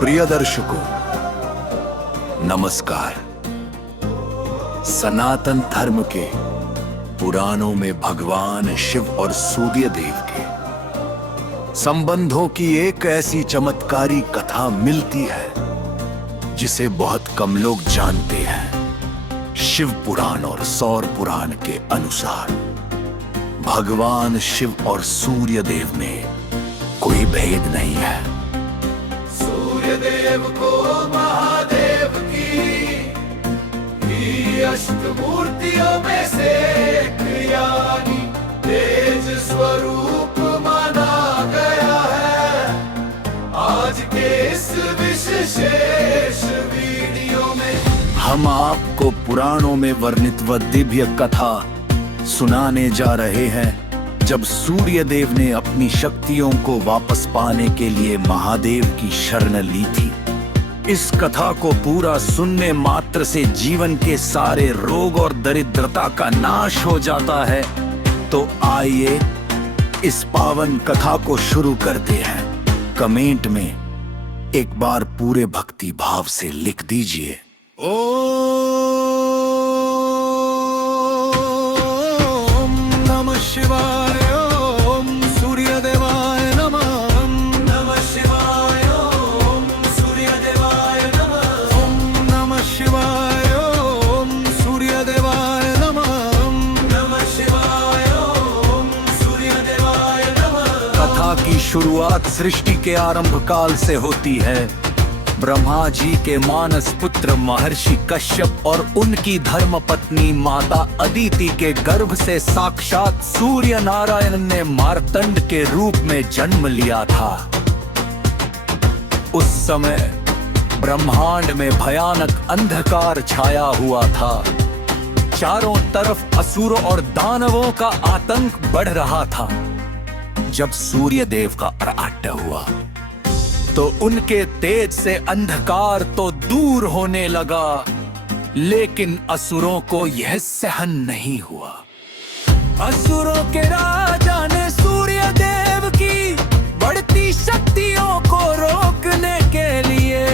प्रिय दर्शकों, नमस्कार। सनातन धर्म के पुराणों में भगवान शिव और सूर्य देव के संबंधों की एक ऐसी चमत्कारी कथा मिलती है जिसे बहुत कम लोग जानते हैं। शिव पुराण और सौर पुराण के अनुसार भगवान शिव और सूर्य देव में कोई भेद नहीं है। सूर्य देव को महादेव की अष्टमूर्तियों में से एक यानी तेज स्वरूप माना गया है। आज के इस विशेष वीडियो में हम आपको पुराणों में वर्णित व दिव्य कथा सुनाने जा रहे हैं जब सूर्य देव ने अपनी शक्तियों को वापस पाने के लिए महादेव की शरण ली थी। इस कथा को पूरा सुनने मात्र से जीवन के सारे रोग और दरिद्रता का नाश हो जाता है। तो आइए इस पावन कथा को शुरू करते हैं। कमेंट में एक बार पूरे भक्ति भाव से लिख दीजिए, ओम नमः शिवाय, ओम सूर्य देवाय नमः। ओम नमः शिवाय, ओम सूर्य देवाय नमः। ओम नमः शिवाय, ओम सूर्य देवाय नमः। ओम नमः शिवाय, ओम सूर्य देवाय नमः। कथा की शुरुआत सृष्टि के आरंभ काल से होती है। ब्रह्मा जी के मानस पुत्र महर्षि कश्यप और उनकी धर्म पत्नी माता अदिति के गर्भ से साक्षात सूर्य नारायण ने मार्तंड के रूप में जन्म लिया था। उस समय ब्रह्मांड में भयानक अंधकार छाया हुआ था। चारों तरफ असुरों और दानवों का आतंक बढ़ रहा था। जब सूर्य देव का प्रकट हुआ तो उनके तेज से अंधकार तो दूर होने लगा, लेकिन असुरों को यह सहन नहीं हुआ। असुरों के राजा ने सूर्य देव की बढ़ती शक्तियों को रोकने के लिए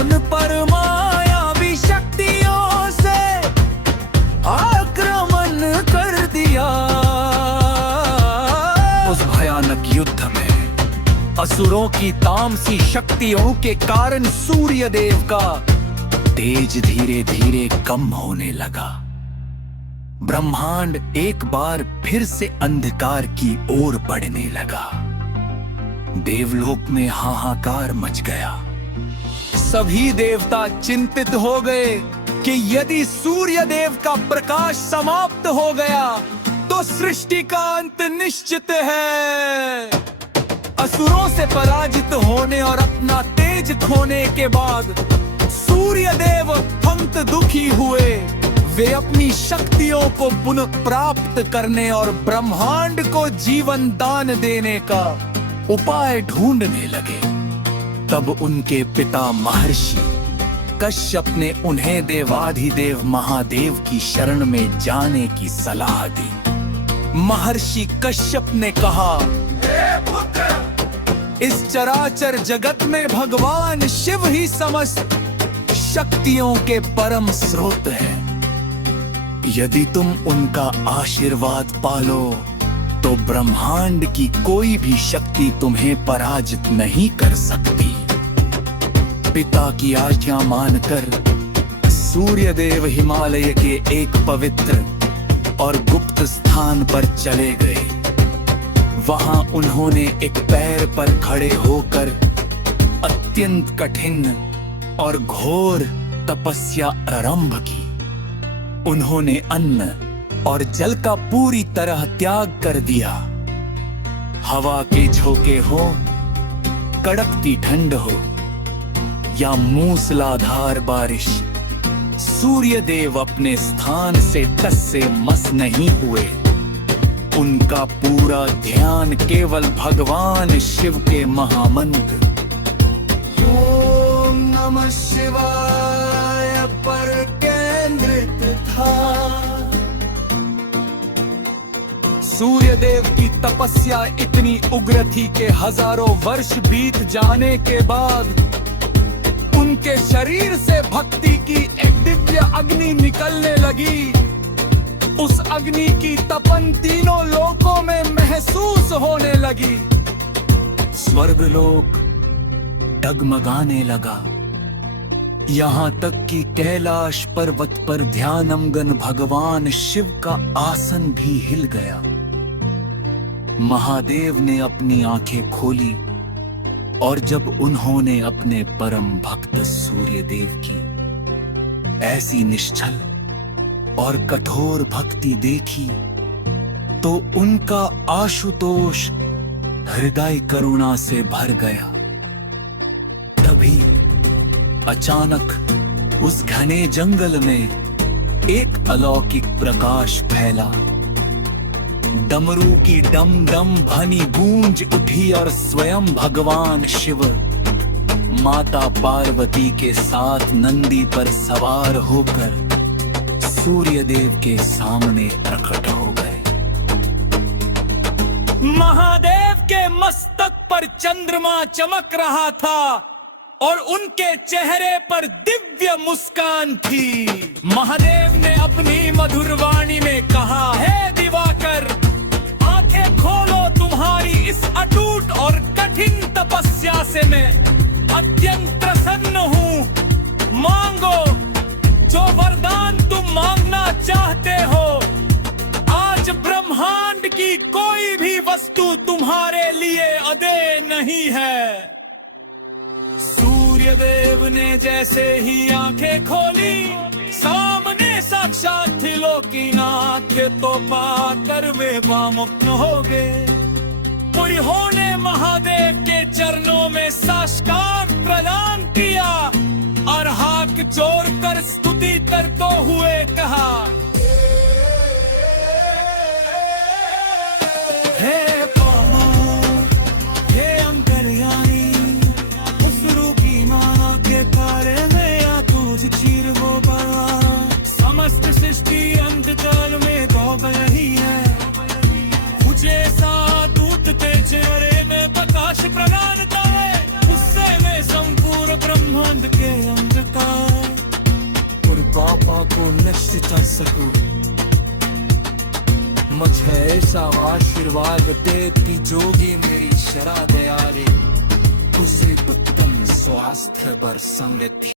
उन पर मायावी शक्तियों से आक्रमण कर दिया। उस भयानक युद्ध में असुरों की तामसी शक्तियों के कारण सूर्य देव का तेज धीरे धीरे कम होने लगा। ब्रह्मांड एक बार फिर से अंधकार की ओर बढ़ने लगा। देवलोक में हाहाकार मच गया। सभी देवता चिंतित हो गए कि यदि सूर्य देव का प्रकाश समाप्त हो गया तो सृष्टि का अंत निश्चित है। असुरों से पराजित होने और अपना तेज खोने के बाद सूर्य देव अत्यंत दुखी हुए। वे अपनी शक्तियों को पुनः प्राप्त करने और ब्रह्मांड को जीवन दान देने का उपाय ढूंढने लगे। तब उनके पिता महर्षि कश्यप ने उन्हें देवाधिदेव महादेव की शरण में जाने की सलाह दी। महर्षि कश्यप ने कहा, इस चराचर जगत में भगवान शिव ही समस्त शक्तियों के परम स्रोत हैं। यदि तुम उनका आशीर्वाद पालो तो ब्रह्मांड की कोई भी शक्ति तुम्हें पराजित नहीं कर सकती। पिता की आज्ञा मानकर सूर्य देव हिमालय के एक पवित्र और गुप्त स्थान पर चले गए। वहां उन्होंने एक पैर पर खड़े होकर अत्यंत कठिन और घोर तपस्या आरंभ की। उन्होंने अन्न और जल का पूरी तरह त्याग कर दिया। हवा के झोंके हो, कड़कती ठंड हो या मूसलाधार बारिश, सूर्य देव अपने स्थान से टस से मस नहीं हुए। उनका पूरा ध्यान केवल भगवान शिव के महामंत्र ओम नमः शिवाय पर केंद्रित था। सूर्य देव की तपस्या इतनी उग्र थी कि हजारों वर्ष बीत जाने के बाद उनके शरीर से भक्ति की एक दिव्य अग्नि निकलने लगी। उस अग्नि की तपन तीनों लोकों में महसूस होने लगी। स्वर्गलोक डगमगाने लगा, यहाँ तक कि कैलाश पर्वत पर ध्यानमग्न भगवान शिव का आसन भी हिल गया। महादेव ने अपनी आंखें खोली और जब उन्होंने अपने परम भक्त सूर्य देव की ऐसी निश्चल और कठोर भक्ति देखी तो उनका आशुतोष हृदय करुणा से भर गया। तभी अचानक उस घने जंगल में एक अलौकिक प्रकाश फैला। डमरू की डम डम ध्वनि गूंज उठी और स्वयं भगवान शिव माता पार्वती के साथ नंदी पर सवार होकर सूर्य देव के सामने प्रकट हो गए। महादेव के मस्तक पर चंद्रमा चमक रहा था और उनके चेहरे पर दिव्य मुस्कान थी। महादेव ने अपनी मधुर वाणी में कहा, हे दिवाकर, आंखें खोलो, तुम्हारी इस अटूट और कठिन तपस्या से मैं अत्यंत प्रसन्न हूँ। मांगो जो वरदान तुम मांगना चाहते हो। आज ब्रह्मांड की कोई भी वस्तु तुम्हारे लिए अदेय नहीं है। सूर्य देव ने जैसे ही आंखें खोली, सामने साक्षात त्रिलोकीनाथ तो पाकर वे मुक्त हो गए। उन्होंने महादेव के चरणों में साष्टांग प्रदान किया और हाथ जोड़कर स्तुति करते हुए कहा, हे समस्त सृष्टि अंतकाल में दौड़ रही है। मुझे सा दूत के चेहरे में प्रकाश प्रदान करे, उससे मैं संपूर्ण ब्रह्मांड के अंधकार और पापा को नष्ट कर सकूं। मुझे ऐसा आशीर्वाद दे कि जोगी मेरी शरा दयाले, उसे उत्तम स्वास्थ्य पर समृद्धि